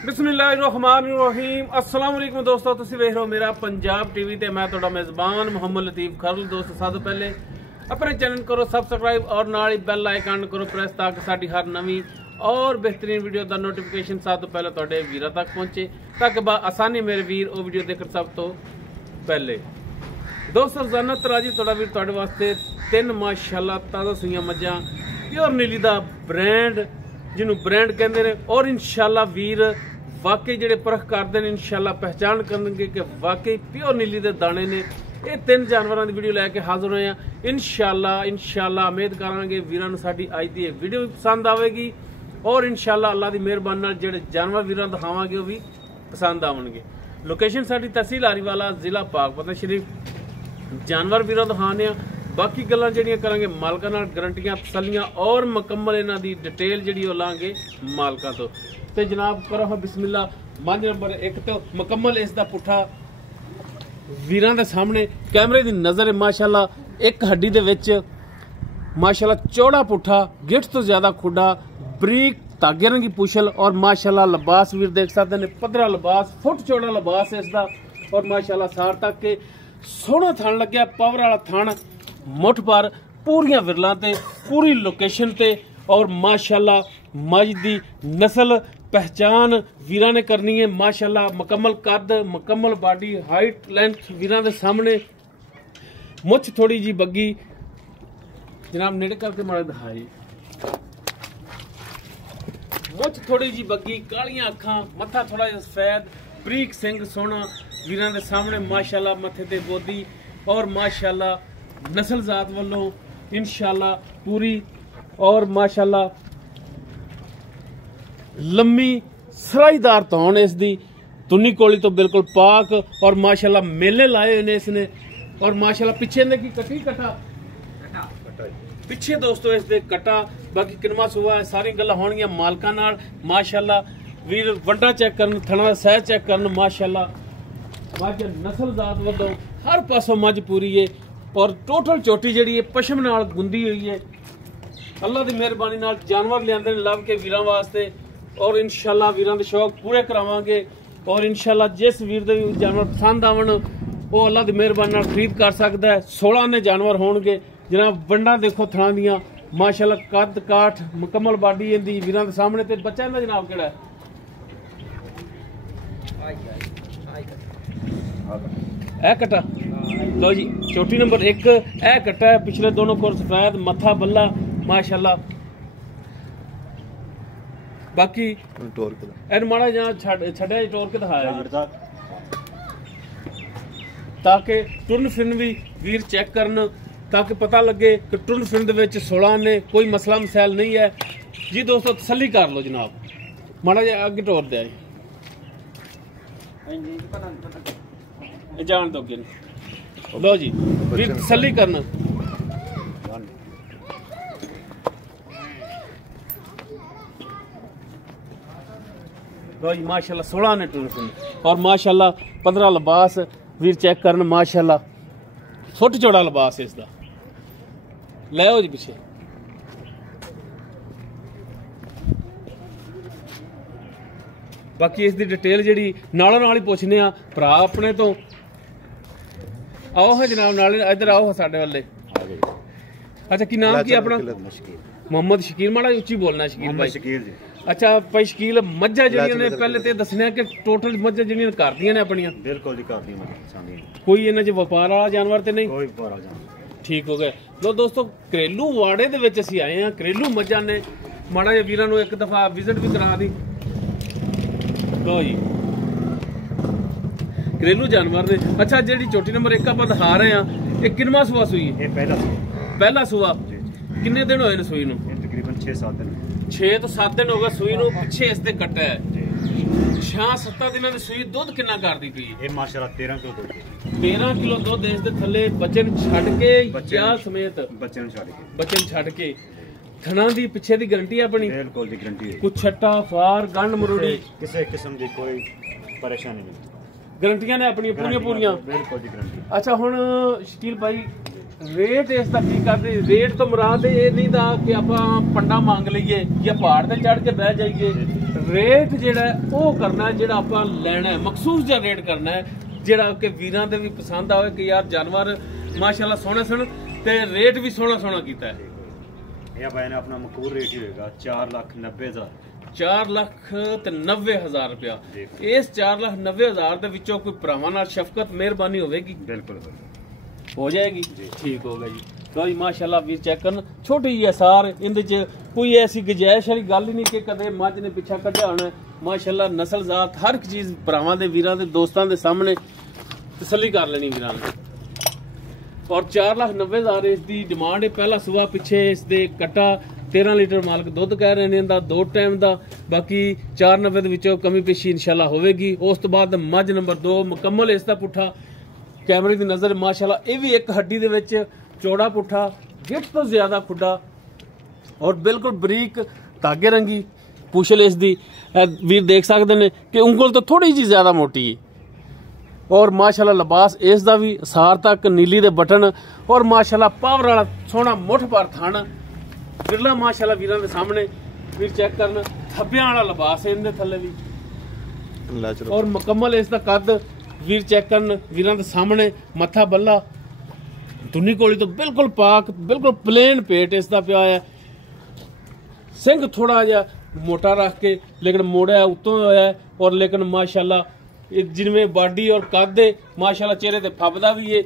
बिस्मिल्लाहिर्रहमानिर्रहीम अस्सलाम वालेकुम दोस्तों, तुसीं वेख रहे हो मेरा पंजाब टीवी ते मैं तुहाडा मेज़बान मुहम्मद लतीफ खरल। दोस्तों सब तो पहले अपने चैनल करो सबसक्राइब और नाल ही बेल आइकन करो प्रेस ताकि साडी हर नवीं और बेहतरीन वीडियो का नोटिफिकेशन सब तो पहले तुहाडे वीरां तक पहुंचे ताकि आसानी मेरे वीर वो वीडियो देखण सब तो पहले। दोस्तों रोजाना तराजी तुहाडा वीर तुहाडे वास्ते 3 माशाअल्लाह ताज़ा सूईयां मज्जां प्योर नीली दा ब्रांड जिन्हों ब्रांड कहते हैं और इंशाल्लाह वीर वाकई जेडे परख करते हैं इंशाल्लाह पहचान करेंगे कि वाकई प्योर नीली के दाने ने। ये 3 जानवरों की वीडियो लैके हाजिर होए हैं। इंशाल्लाह उम्मीद करांगे वीरां नूं साडी अज दी वीडियो पसंद आएगी और इंशाल्लाह अल्लाह की मेहरबानी नाल जेडे जानवर वीरां दिखावांगे वो भी पसंद आवेंगे। लोकेशन साडी तहसील आरीवाला जिला पाकपतन शरीफ। जानवर वीरां दिखाने बाकी गल्लां जड़ियां करांगे मालकां नाल गारंटियां तसल्लियां और मुकम्मल इन्हां दी डिटेल जिहड़ी ओह लांगे मालकां तो। ते जनाब करो हां बिस्मिल्लाह। मंझ नंबर 1 तो मुकम्मल इसदा पुट्ठा वीरां दे सामने कैमरे दी नज़र है माशाअल्लाह। एक हड्डी दे विच माशाअल्लाह चौड़ा पुट्ठा, गिट्ठ तो ज्यादा खुडा, बरीक धागे रंगी पुछल और माशाअल्लाह लिबास वीर देख सकते हैं पदरा लिबास, फुट चौड़ा लिबास है इसदा और माशाअल्लाह सार तक के सोहना थान लग्या, पावर वाला थान मुठ पर पूरियां विरलां ते पूरी लोकेशन ते और माशाअल्लाह मज दी नस्ल पहचान वीरां ने करनी है माशाअल्लाह। मुकम्मल कद, मुकम्मल बॉडी, हाइट, लेंथ वीरां दे सामने। मुछ थोड़ी जी बग्गी जनाब नेड़े करके माड़ा दिखाई। मुछ थोड़ी जी बग्गी, कालियां अखां, मत्था थोड़ा जिहा सफेद, बरीक सिंग सोहना वीरां दे सामने माशाअल्लाह। मत्थे ते बोदी और माशाअल्लाह नस्ल जात वालों इंशाल्लाह पूरी और माशाल्लाह लम्मी सराईदार तौन इसदी तुन्नी कोली तो बिल्कुल पाक और माशाल्लाह मेले लाए हुए ने इसने और माशाल्लाह पिछे ने की कटी कटा पिछे दोस्तों इसदे कटा। बाकी किनवा सुवा है सारी गल्लां होणगियां मालकां नाल माशाल्लाह। वीर वंडा चेक करन, थणा सह चेक करन माशाल्लाह। मज नस्ल जात वालों हर पासों मज पूरी है और टोटल चोटी जी है पशम नाल गुंदी हुई है। अल्लाह की मेहरबानी नाल जानवर लियाते लभ के वीरां वास्ते और इंशाल्लाह वीरां दे शौक पूरे करावांगे और इंशाल्लाह जिस वीर दे जानवर पसंद आवन वो अल्लाह की मेहरबानी नाल खरीद कर सकदा है। 16 ने जानवर होणगे जनाब। वंडा देखो थणा दियां माशाल्लाह, कद काठ मुकम्मल बाडी इहदी वीरां दे सामने। ते बच्चा इहदा जनाब किहड़ा है कटा लो जी। चोटी नंबर 1 ए कटा है, पिछले दोनों कोर सफेद, मत्था बल्ला माशाल्लाह। बाकी इन माड़ा जहाँ छड़िया टोर के दिखाया ताकि टुरन फिरन भी वीर चेक करन ताकि पता लगे कि टुरन फिरन दे विच 16 ने कोई मसला मसैल नहीं है जी। दोस्तों तसल्ली कर लो जनाब, माड़ा जहा अगे टोर दे जान दो लो जी वीर तसल्ली करना। लो जी माशाल्लाह 16 ने टूर और माशाल्लाह 15 लिबास वीर चेक करन माशाल्लाह। फुट चौड़ा लिबास है इसदा। ले आओ जी पीछे। बाकी इसकी डिटेल जी नालों नाल ही पूछने आ भरा अपने तो। आओ है जनाब नाले इधर आओ साडे वाले। अच्छा की नाम की अपना? मोहम्मद शकील। माड़ा उच्ची बोलना शकील भाई। शकील जी। अच्छा भाई शकील, मज्जां जिहड़ियां ने पहले ते दसना कि टोटल मज्जां जिहड़ियां करदियां ने अपनियां? बिल्कुल जी करदियां मज्जां। कोई इन्हां च व्यापार वाला जानवर ते नहीं? कोई व्यापार वाला जानवर। ठीक हो गया। लो दोस्तों घरेलू वाड़े दे विच असीं आए हां। घरेलू मज्जां ने माड़ा जिहा वीरां नूं एक दफा विजिट भी करा दी। लो जी घरेलू जानवर ने। अच्छा जी चोटी नंबर 1 आप दिखा रहे हैं, ये किनवा सुआ सूई है? पहला सुआ। किन्ने दिन होए ने सूई नूं? तकरीबन 6-7 दिन। 6 तो 7 दिन हो गए सूई नूं। पिछे इसते कट्टा है 6-7 दिनों की सूई। दुध कितना करदी पई है? माशाअल्लाह 13 किलो दुध। 13 किलो दुध इस दे थल्ले बच्चन छड़ के या समेत? बच्चन छड़ के। थना दी पिछे दी गारंटी है अपनी? बिल्कुल दी गारंटी है। कुछ छट्टा फार गंड मरोड़ी किसी किस्म की कोई परेशानी नहीं। गारंटियां ने अपनी पूरियां? बिल्कुल दी गारंटी। अच्छा हुण शकील भाई रेट इसका की करते? रेट तो मुराद ये नहीं था कि आप पंडा मांग लीए या पहाड़ से चढ़ के बह जाइए ਰੇਟ ਜਿਹੜਾ ਉਹ ਕਰਨਾ, ਜਿਹੜਾ ਆਪਾਂ ਲੈਣਾ ਹੈ ਮਖਸੂਸ ਜਿਹਾ ਰੇਟ ਕਰਨਾ ਹੈ, ਜਿਹੜਾ ਕਿ ਵੀਰਾਂ ਦੇ ਵੀ ਪਸੰਦ ਆਵੇ ਕਿ ਯਾਰ ਜਾਨਵਰ ਮਾਸ਼ਾਅੱਲਾ ਸੋਹਣੇ ਸਨ ਤੇ ਰੇਟ ਵੀ ਸੋਹਣਾ ਕੀਤਾ ਹੈ। ਇਹ ਆਪਾਂ ਨੇ ਆਪਣਾ ਮਕਬੂਲ ਰੇਟ ਹੀ ਹੋਏਗਾ 4,90,000 4,90,000 रुपया। इस 4,90,000 ਦੇ ਵਿੱਚੋਂ ਕੋਈ ਭਰਾਵਾਂ ਨਾਲ ਸ਼ਫਕਤ ਮਿਹਰਬਾਨੀ ਹੋਵੇਗੀ? ਬਿਲਕੁਲ ਹੋ ਜਾਏਗੀ। ਠੀਕ ਹੋਗਾ ਜੀ। ਲੋ ਜੀ ਮਾਸ਼ਾਅੱਲਾ ਵੀਰ ਚੈੱਕ ਕਰਨ, ਛੋਟੀ ਜਿਹੀ ਅਸਾਰ ਇਹਦੇ ਚ ਕੋਈ ਐਸੀ ਗੁਜਾਇਸ਼ ਵਾਲੀ ਗੱਲ ਹੀ ਨਹੀਂ ਕਿ ਕਦੇ ਮੱਝ ਨੇ ਪਿੱਛਾ ਕੱਢਿਆ ਹੋਣਾ। ਮਾਸ਼ਾਅੱਲਾ ਨਸਲ ਜ਼ਾਤ ਹਰ ਇੱਕ ਚੀਜ਼ ਭਰਾਵਾਂ ਦੇ ਵੀਰਾਂ ਦੇ ਦੋਸਤਾਂ ਦੇ ਸਾਹਮਣੇ ਤਸੱਲੀ ਕਰ ਲੈਣੀ ਵੀਰਾਂ ਨੇ। ਔਰ 4,90,000 ਇਸ ਦੀ ਡਿਮਾਂਡ ਹੈ। ਪਹਿਲਾ ਸੂਆ ਪਿੱਛੇ ਇਸ ਦੇ ਕੱਟਾ 13 ਲੀਟਰ ਮਾਲਕ ਦੁੱਧ ਕਹਿ ਰਹੇ ਨੇ ਇਹਦਾ 2 ਟਾਈਮ ਦਾ। ਬਾਕੀ 4,90 ਦੇ ਵਿੱਚੋਂ ਕਮੀ ਪੇਸ਼ੀ ਇਨਸ਼ਾਅੱਲਾ ਹੋਵੇਗੀ। ਉਸ ਤੋਂ ਬਾਅਦ ਮੱਝ ਨੰਬਰ 2 ਮੁਕੰਮਲ ਇਸ ਦਾ ਪੁੱਠਾ ਕੈਮਰੇ ਦੀ ਨਜ਼ਰ ਮਾਸ਼ਾਅੱਲਾ ਇਹ ਵੀ ਇੱਕ ਹੱਡੀ ਦੇ ਵਿੱਚ ਚੌੜਾ ਪੁੱਠਾ, ਗਿੱਠ ਤੋਂ ਜ਼ਿਆਦਾ ਖੁੱਡਾ ਔਰ ਬਿਲਕੁਲ ਬਰੀਕ ਧਾਗੇ ਰੰਗੀ ਪੁਛਲ ਇਸ ਦੀ। ਵੀਰ ਦੇਖ ਸਕਦੇ ਨੇ ਕਿ ਉਂਗਲ ਤੋਂ ਥੋੜੀ ਜਿਹੀ ਜ਼ਿਆਦਾ ਮੋਟੀ ਹੈ। और माशाल्लाह लिबास इस दा भी सार तक नीली दे बटन और माशाल्लाह पावर वाला सोहना मुठ पर थन बिरला माशाल्लाह वीरां दे सामने वीर चेक करन थब्बियां वाला लिबास है इनदे थल्ले भी और मुकम्मल इस दा कद वीर चेक करन वीरां दे सामने मत्था बल्ला दुनी कोली तो बिल्कुल पाक बिल्कुल प्लेन पेट इस दा पिया है। सिंह थोड़ा जिहा मोटा रख के लेकिन मोड़िया उत्तों होया और लेकिन माशाल्लाह जिनमें बॉडी और कद माशाल्लाह चेहरे ते फबदा भी है।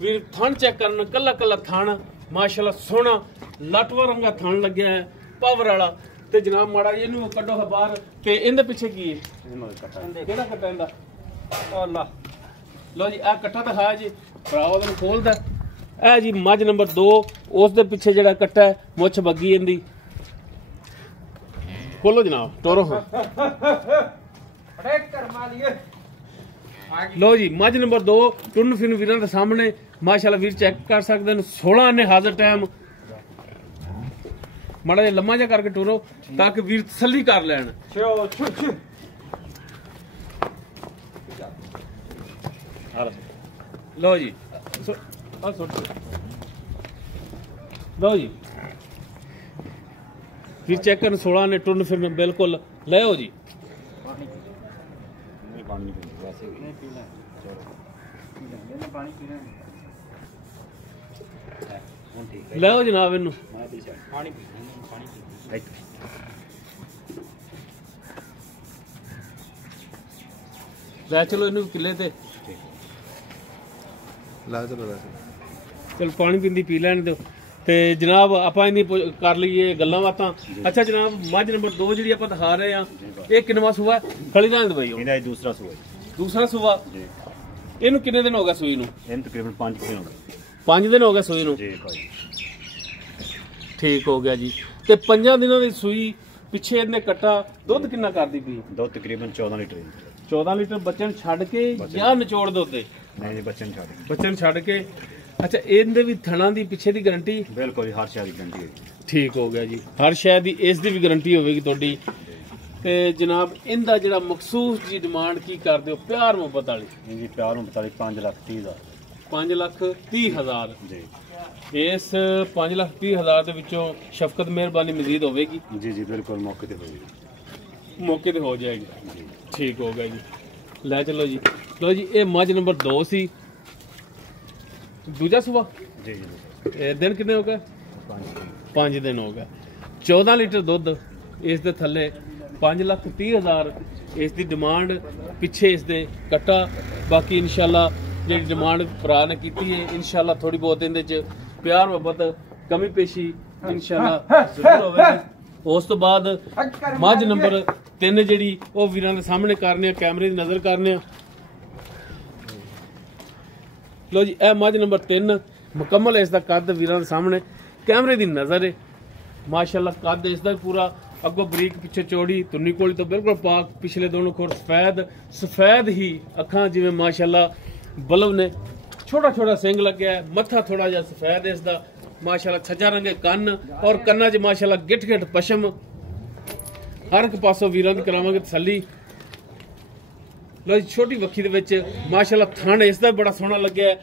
वीर थन चेक करन कला कला थन माशाल्लाह सोहना लटवा रंगा थन लग्या है पावर वाला। ते जनाब माड़ा इहनू कड्डो बाहर ते इहदे पिछे की है केड़ा कट्टा इंदा अल्लाह। लो जी आ कट्टा दिखाया जी भरावा तैनूं खोलदा ए जी मझ नंबर 2 उस दे पिछे जेड़ा कट्टा है मुछ बग्गी इंदी खोलो जनाब टोरो लो जी मझ नंबर 2 टुन फिन वीरां दे सामने माशाल्लाह वीर चेक कर सकते हैं 16 ने हाजिर टाइम माड़ा जिहा लम्मा जिहा करके टुरो ताकि वीर तसल्ली कर लैन। लो जी लो जी वीर चेक कर 16 ने टुन फिर बिल्कुल ले जी लो जनाब इनू लै चलो इनू किले ते ला चलो पानी पींदी पी लैन दो ते जनाब आपां इन्नी कर लईए गल्लां बातां। अच्छा जनाब मझ नंबर 2 जिहड़ी आपां दिखा रहे हैं ये किन्नवा सूआ खली दां दवाई ਇਹਦਾ ਦੂਸਰਾ ਸੂਆ दूसरा सूआ ਜੀ। ਇਹਨੂੰ ਕਿੰਨੇ ਦਿਨ ਹੋ ਗਏ ਸੂਈ ਨੂੰ? ਇਹਨੂੰ ਤਕਰੀਬਨ 5 ਦਿਨ ਹੋ ਗਏ 5 ਦਿਨ ਹੋ ਗਏ ਸੂਈ ਨੂੰ ਜੀ ਭਾਈ। ਠੀਕ ਹੋ ਗਿਆ ਜੀ। ਤੇ 5 ਦਿਨਾਂ ਦੀ ਸੂਈ ਪਿੱਛੇ ਇਹਨੇ ਕੱਟਾ ਦੁੱਧ ਕਿੰਨਾ ਕਰਦੀ ਪਈ? ਦੁੱਧ ਤਕਰੀਬਨ 14 ਲੀਟਰ 14 ਲੀਟਰ ਬੱਚਨ ਛੱਡ ਕੇ ਜਾਂ ਨਿਚੋੜ ਦੋ ਤੇ? ਨਹੀਂ ਜੀ ਬੱਚਨ ਛੱਡ ਕੇ। ਬੱਚਨ ਛੱਡ ਕੇ। ਅੱਛਾ ਇਹਦੇ ਵੀ ਥਣਾ ਦੀ ਪਿੱਛੇ ਦੀ ਗਾਰੰਟੀ? ਬਿਲਕੁਲ ਜੀ ਹਰ ਸ਼ੈ ਦੀ ਗਾਰੰਟੀ ਹੈ। ਠੀਕ ਹੋ ਗਿਆ ਜੀ ਹਰ ਸ਼ੈ ਦੀ ਇਸ ਦੀ ਵੀ ਗਾਰੰਟੀ ਹੋਵੇਗੀ ਤੁਹਾਡੀ। ਤੇ ਜਨਾਬ ਇਹਦਾ ਜਿਹੜਾ ਮਖਸੂਸ ਜੀ ਡਿਮਾਂਡ ਕੀ ਕਰਦੇ ਹੋ ਪਿਆਰ ਮੁਹੱਬਤ ਵਾਲੀ? ਜੀ ਪਿਆਰ ਮੁਹੱਬਤ ਵਾਲੀ 5,30,000 5,30,000 ਜੀ। ਇਸ 5,30,000 ਦੇ ਵਿੱਚੋਂ ਸ਼ਫਕਤ ਮਿਹਰਬਾਨੀ ਮਜ਼ੀਦ ਹੋਵੇਗੀ? ਜੀ ਜੀ ਬਿਲਕੁਲ ਮੌਕੇ ਤੇ ਹੋਵੇਗੀ। ਮੌਕੇ ਤੇ ਹੋ ਜਾਏਗੀ। ਠੀਕ ਹੋ ਗਿਆ ਜੀ ਲੈ ਚਲੋ ਜੀ। ਲੋ ਜੀ ਇਹ ਮੱਝ ਨੰਬਰ 2 ਸੀ ਦੂਜਾ ਸੂਆ ਜੀ ਜੀ। ਇਹ ਦਿਨ ਕਿੰਨੇ ਹੋ ਗਏ? 5 ਦਿਨ ਹੋ ਗਏ। 14 ਲੀਟਰ ਦੁੱਧ ਇਸ ਦੇ ਥੱਲੇ 5,30,000 ਇਸ ਦੀ ਡਿਮਾਂਡ ਪਿੱਛੇ ਇਸ ਦੇ ਕੱਟਾ। ਬਾਕੀ ਇਨਸ਼ਾਅੱਲਾ ਜਿਹੜੀ ਡਿਮਾਂਡ ਭਰਾ ਨੇ ਕੀਤੀ ਹੈ ਇਨਸ਼ਾਅੱਲਾ ਥੋੜੀ ਬਹੁਤ ਇਹਦੇ ਚ ਪਿਆਰ ਮੁਹੱਬਤ ਕਮੀ ਪੇਸ਼ੀ ਇਨਸ਼ਾਅੱਲਾ ਜ਼ਰੂਰ ਹੋਵੇਗੀ। ਉਸ ਤੋਂ ਬਾਅਦ ਮੱਝ ਨੰਬਰ 3 ਜਿਹੜੀ ਉਹ ਵੀਰਾਂ ਦੇ ਸਾਹਮਣੇ ਕਰਨੇ ਆ ਕੈਮਰੇ ਦੀ ਨਜ਼ਰ ਕਰਨੇ ਆ। लो जी ए मझ नंबर 3 मुकम्मल इसका कद वीरां दे सामने कैमरे की नज़र है माशाल्लाह कद इसका पूरा अगों बरीक पिछे चौड़ी तुन्नी कोली तो बिल्कुल पाक पिछले दोनों खोर सफेद ही अखां जिवें माशाल्लाह बल्ब ने छोटा छोटा सिंग लग्या है मत्था थोड़ा जिहा सफेद इसका माशाल्लाह छज्जा रंगे कन और कन्ना च माशाल्लाह गिठ गिठ पशम हर एक पासों वीरां दी करावांगे तसल्ली। लो जी छोटी वक्खी दे विच माशाल्लाह थन इसदा बड़ा सोहना लग्या है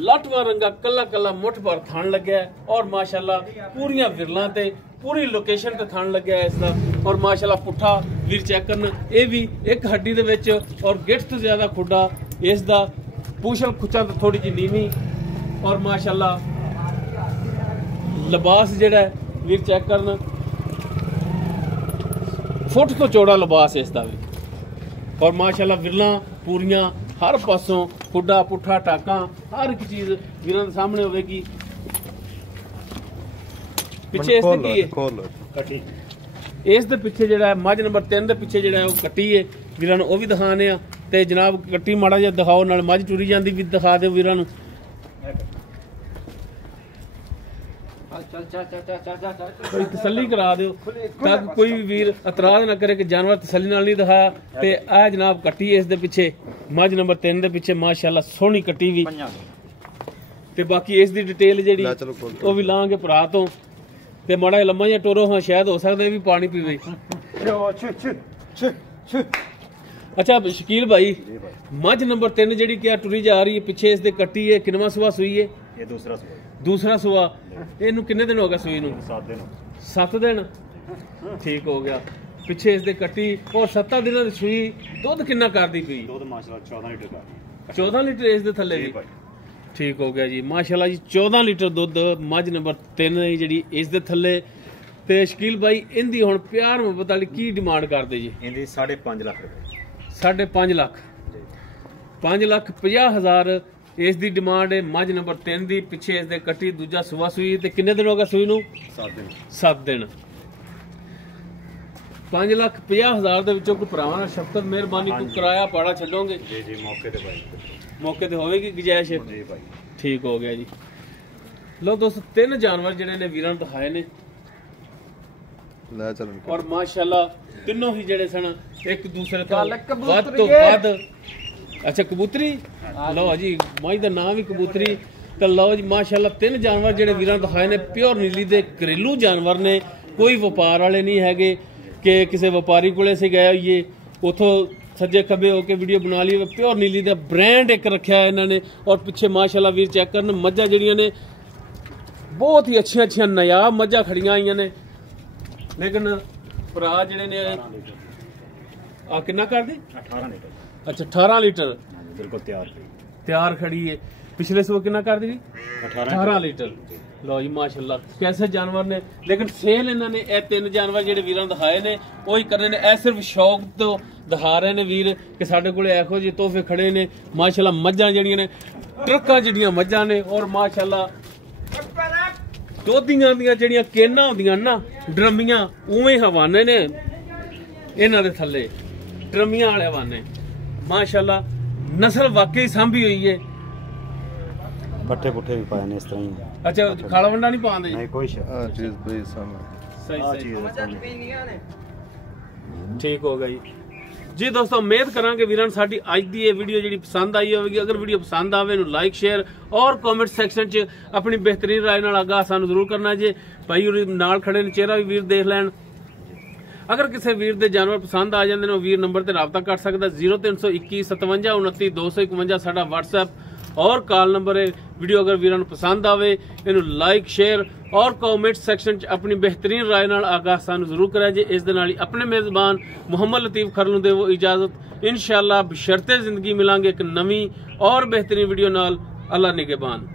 लटवा रंगा कला कला मुठ पर थन लग्या है और माशाल्लाह पूरियां विरलां ते पूरी लोकेशन ते थण लग्या है इसका। और माशाल्लाह पुट्ठा वीर चेक करन, ये भी एक हड्डी दे विच और गिट्ठ तो ज्यादा खुड्डा इसका, पूछल खुचा तो थोड़ी जी नीवी। और माशाल्लाह लिबास जिहड़ा है वीर चेक करन, फुट तो चौड़ा लिबास है इसका भी। और माशाल्लाह विरला पूरियां हर पासों, खुड्डा पुट्ठा टाका हर एक चीज वीरां दे सामने होवेगी। पिछे इस दे की है कटी, इस दे पिछे जिहड़ा है मझ नंबर 3 दे पिछे जिहड़ा है वो कट्टी है, वीरां नूं वो भी दिखाने आ। ते जनाब कट्टी माड़ा जिहा दिखाओ, नाल मझ टुरी जांदी भी दिखा दिओ वीरां नूं। कोई तसल्ली करा दिओ ताकि कोई भी वीर इतराज ना करे कि जानवर तसल्ली नाल नहीं दिखाया। ते आ जनाब कट्टी है इस दे पिछे मझ नंबर 3 दे पिछे, माशाल्लाह सोहनी कट्टी भी। ते बाकी इस दी डिटेल जेहड़ी वो भी लांगे भरा तो। ते माड़ा लम्मा जिहा टोरो, हाँ शायद हो सकदा भी पानी पीवे। अच्छा शकील भाई, मझ नंबर 3 जेहड़ी क्या टुरी जा रही है पिछे इस दे कट्टी है, किनवा सुआ सूई है? ये दूसरा सुआ। दूसरा सुआ। इनू किन्ने दिन हो गए सूई नूं? 7 दिन। 7 दिन ठीक हो गया। पिछे इस दे कट्टी और 7 दिनों दी सूई। दुध किन्ना करदी पई? दुध माशाल्लाह 14 लीटर का। 14 लीटर इस दे थल्ले भी ठीक हो गया जी माशाल्लाह जी। 14 लीटर दुध मझ नंबर 3 जी इस दे थल्ले। ते शकील भाई इंदी हुण प्यार मुहब्बत वाली की डिमांड करदे जी? इंदी 5.5 लाख रुपए। 5.5 लाख, 5,50,000 इस दी डिमांड है मझ नंबर 3 दी। पिछे इस दे कट्टी दूजा सुआ सूई। ते किन्ने दिन हो गए सूई नूं? 7 दिन। 7 दिन। 5,50,000 ਦੇ ਵਿੱਚੋਂ ਕੋਈ ਭਰਾਵਾਂ ਨਾਲ ਸ਼ਫਕਤ ਮਿਹਰਬਾਨੀ ਕੋਈ ਕਿਰਾਇਆ ਪਾੜਾ ਛੱਡੋਗੇ? ਜੀ ਜੀ ਮੌਕੇ ਤੇ ਭਾਈ, ਮੌਕੇ ਤੇ ਹੋਵੇਗੀ ਗੁਜਾਇਸ਼? ਜੀ ਭਾਈ ਠੀਕ ਹੋ ਗਿਆ ਜੀ। ਲੋ ਦੋਸਤੋ 3 ਜਾਨਵਰ ਜਿਹੜੇ ਨੇ ਵੀਰਾਂ ਨੂੰ ਦਿਖਾਏ ਨੇ ਲੈ ਚੱਲਣ। ਔਰ ਮਾਸ਼ਾਅੱਲਾ ਤਿੰਨੋਂ ਹੀ ਜਿਹੜੇ ਸਨ ਇੱਕ ਦੂਸਰੇ ਤੋਂ ਵੱਧ ਤੋਂ ਵੱਧ। ਅੱਛਾ ਕਬੂਤਰੀ, ਲਓ ਜੀ ਮਾਈ ਦਾ ਨਾਮ ਵੀ ਕਬੂਤਰੀ। ਤਾਂ ਲਓ ਜੀ ਮਾਸ਼ਾਅੱਲਾ 3 ਜਾਨਵਰ ਜਿਹੜੇ ਵੀਰਾਂ ਨੂੰ ਦਿਖਾਏ ਨੇ ਪਿਓਰ ਨੀਲੀ ਦੇ ਘਰੇਲੂ ਜਾਨਵਰ ਨੇ, ਕੋਈ ਵਪਾਰ ਵਾਲੇ ਨਹੀਂ ਹੈਗੇ ਕਿ ਕਿਸੇ ਵਪਾਰੀ ਕੋਲੇ ਅਸੀਂ ਗਏ ਹੋਈਏ ਉਥੋਂ ਸੱਜੇ ਖੱਬੇ ਹੋ ਕੇ ਵੀਡੀਓ ਬਣਾ ਲਈ। ਪਿਓਰ ਨੀਲੀ ਦਾ ਬ੍ਰਾਂਡ ਇੱਕ ਰੱਖਿਆ ਇਹਨਾਂ ਨੇ। ਔਰ ਪਿੱਛੇ ਮਾਸ਼ਾਅੱਲਾ ਵੀਰ ਚੈੱਕ ਕਰਨ, ਮੱਝਾਂ ਜਿਹੜੀਆਂ ਨੇ ਬਹੁਤ ਹੀ ਅੱਛੀਆਂ ਨਾਯਾਬ ਮੱਝਾਂ ਖੜੀਆਂ ਆਈਆਂ ਨੇ। ਲੇਕਿਨ ਭਰਾ ਜਿਹੜੇ ਨੇ ਆ ਕਿੰਨਾ ਕਰਦੀ? 18 ਲੀਟਰ। ਅੱਛਾ 18 ਲੀਟਰ ਬਿਲਕੁਲ ਤਿਆਰ ਖੜੀ ਹੈ। ਪਿਛਲੇ ਸੋ ਕਿੰਨਾ ਕਰਦੀ ਵੀ? 18 ਲੀਟਰ। ਲਓ ਜੀ ਮਾਸ਼ਾਅੱਲਾ ਕੈਸੇ ਜਾਨਵਰ ਨੇ। ਲੇਕਿਨ ਸੇਲ ਇਹਨਾਂ ਨੇ ਇਹ 3 ਜਾਨਵਰ ਜਿਹੜੇ ਵੀਰਾਂ ਦਿਖਾਏ ਨੇ ਉਹੀ ਕਰਨੇ ਨੇ। ਇਹ ਸਿਰਫ ਸ਼ੌਕ ਤੋਂ ਦਿਖਾ ਰਹੇ ਨੇ ਵੀਰ ਕਿ ਸਾਡੇ ਕੋਲੇ ਇਹੋ ਜਿਹੇ ਤੋਹਫੇ ਖੜੇ ਨੇ। ਮਾਸ਼ਾਅੱਲਾ ਮੱਝਾਂ ਜਿਹੜੀਆਂ ਨੇ ਟਰੱਕਾਂ ਜਿਹੜੀਆਂ ਮੱਝਾਂ ਨੇ। ਔਰ ਮਾਸ਼ਾਅੱਲਾ ਦੋਧੀਆਂ ਦੀਆਂ ਜਿਹੜੀਆਂ ਕੇਨਾਂ ਹੁੰਦੀਆਂ ਨਾ ਡਰਮੀਆਂ, ਉਵੇਂ ਹਵਾਨੇ ਨੇ ਇਹਨਾਂ ਦੇ ਥੱਲੇ, ਡਰਮੀਆਂ ਵਾਲੇ ਹਵਾਨੇ। ਮਾਸ਼ਾਅੱਲਾ ਨਸਲ ਵਾਕਈ ਸਾਂਭੀ ਹੋਈ ਹੈ। ਪੱਠੇ ਪੁੱਠੇ ਵੀ ਪਾਏ ਨੇ ਇਸ ਤਰ੍ਹਾਂ ਹੀ। ਅੱਛਾ ਖਾਲਾ ਵੰਡਾ ਨਹੀਂ ਪਾਉਂਦੇ? ਨਹੀਂ ਕੋਈ ਸ਼ੱਕ। ਆ ਚੀਜ਼ ਬਈ ਸਾਹਮਣੇ ਸਹੀ ਠੀਕ ਹੋ ਗਿਆ ਜੀ ਦੋਸਤੋ ਉਮੀਦ ਕਰਾਂਗੇ ਵੀਰਾਂ ਨੂੰ ਸਾਡੀ ਅੱਜ ਦੀ ਇਹ ਵੀਡੀਓ ਜਿਹੜੀ ਪਸੰਦ ਆਈ ਹੋਵੇਗੀ। ਅਗਰ ਵੀਡੀਓ ਪਸੰਦ ਆਵੇ ਨੂੰ ਲਾਈਕ ਸ਼ੇਅਰ ਔਰ ਕਮੈਂਟ ਸੈਕਸ਼ਨ 'ਚ ਆਪਣੀ ਬਿਹਤਰੀਨ ਰਾਏ ਨਾਲ ਆਗਾਹ ਸਾਨੂੰ ਜ਼ਰੂਰ ਕਰਨਾ ਜੇ। ਭਾਈ ਉਹ ਨਾਲ ਖੜੇ ਨੇ, ਚਿਹਰਾ ਵੀ ਵੀਰ ਦੇਖ ਲੈਣ। ਅਗਰ ਕਿਸੇ ਵੀਰ ਦੇ ਜਾਨਵਰ ਪਸੰਦ ਆ ਜਾਂਦੇ ਨੇ ਉਹ ਵੀਰ ਨੰਬਰ ਤੇ ਰਾਬਤਾ ਕਰ ਸਕਦਾ। 0321 57 29 251 ਸਾਡਾ WhatsApp और कॉल नंबर है। वीडियो अगर वीरां नूं पसंद आवे इनू लाइक शेयर और कॉमेंट सैक्शन च अपनी बेहतरीन राय नाल आगाह सानू जरूर करा जे। इस दे नाल ही अपने मेज़बान मुहम्मद लतीफ खरल नूं देवो इजाजत। इंशाअल्लाह बशर्ते जिंदगी मिलांगे एक नवीं और बेहतरीन वीडियो नाल। अल्लाह निगहबान।